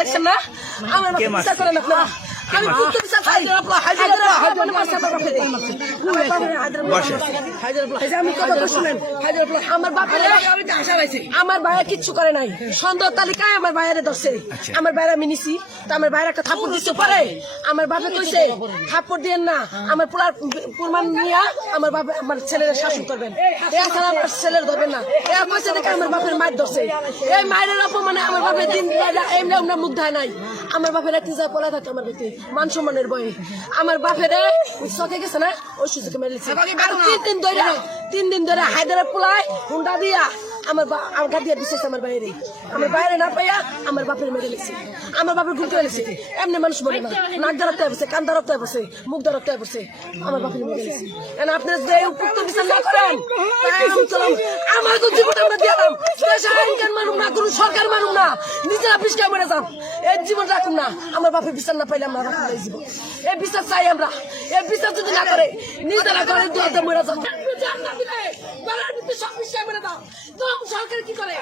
দেখছেন না? আমার কে বিচার আমার ভাইয়া কিচ্ছু করে নাই সন্দেহ তালিকায় আমার ভাইয়ারে ধরছে আমার ভাইয়ের আমি নিছি তো আমার ভাইয়ের একটা থাপ্পড় দিচ্ছে পরে আমার বাপে কইছে থাপ্পড় দিয়েন না আমার পুরার প্রমাণ নিয়ে আমার বাপে আমার ছেলের শাসন করবেন এছাড়া আমার ছেলের ধরবেন না এ কইছে দেখে আমার বাপের মায়ের ধরছে এই মায়ের অপমানে আমার বাপের দিন এমনি আমরা মুখ ধায় নাই আমার বাপের যা পলা থাকে আমার বাড়িতে মান সম্মানের বয়ে আমার বাপের চকে গেছে না ওই সুযোগে মেরেছে। তিন দিন ধরে তিন দিন ধরে পোলায় হুন্ডা দিয়া আমার আমার গা দিয়ে দিছে আমার বাইরে। আমার বাইরে না পাইয়া আমার বাপের মেরে লেগেছে আমার বাপের গুলতে লেগেছে এমনি মানুষ বলে না নাক দাঁড়াতে বসে কান দাঁড়াতে বসে মুখ দাঁড়াতে বসে আমার বাপের মেরে লেগেছে আপনারা যে উপযুক্ত বিচার না করেন আমার তো জীবন আমরা দিলাম দেশ আইন জ্ঞান মানুম না কোনো সরকার মানুম না। নিজেরা পিসকে মরে যাম। এই জীবন রাখুন না। আমার বাপের বিচার না পাইলে আমরা রাখুন না এই জীবন। এই বিচার চাই আমরা। এই বিচার যদি না করে নিজেরা করে দুয়াতে মরে যাম। বিচার না দিলে গলার ভিতরে সব পিসকে মরে দাও তো সরকার কি করে?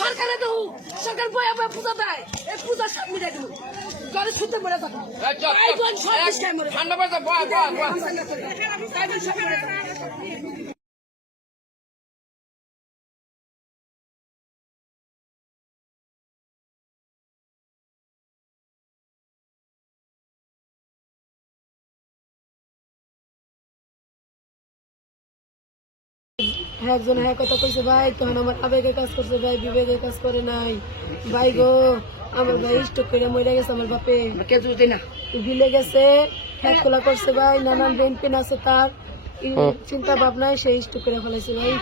সরকারে তো সরকার বয়া বয়া পূজা দেয়। এই পূজা সব মিটাই দিল ঘরে শুতে মরে ঠান্ডা পড়ে হ্যাঁ একজন হ্যাঁ কথা কইছে ভাই তখন আমার আবেগে কাজ করছে ভাই বিবেকে কাজ করে নাই। ভাই গো আমার ভাই স্টক করে মরে গেছে আমার বাপে। গিলে না। বিলে গেছে হ্যাঁ খোলা করছে ভাই নানান ব্রেন পেন আছে তার। চিন্তা ভাবনায় সেই স্টক করে ফেলাইছে ভাই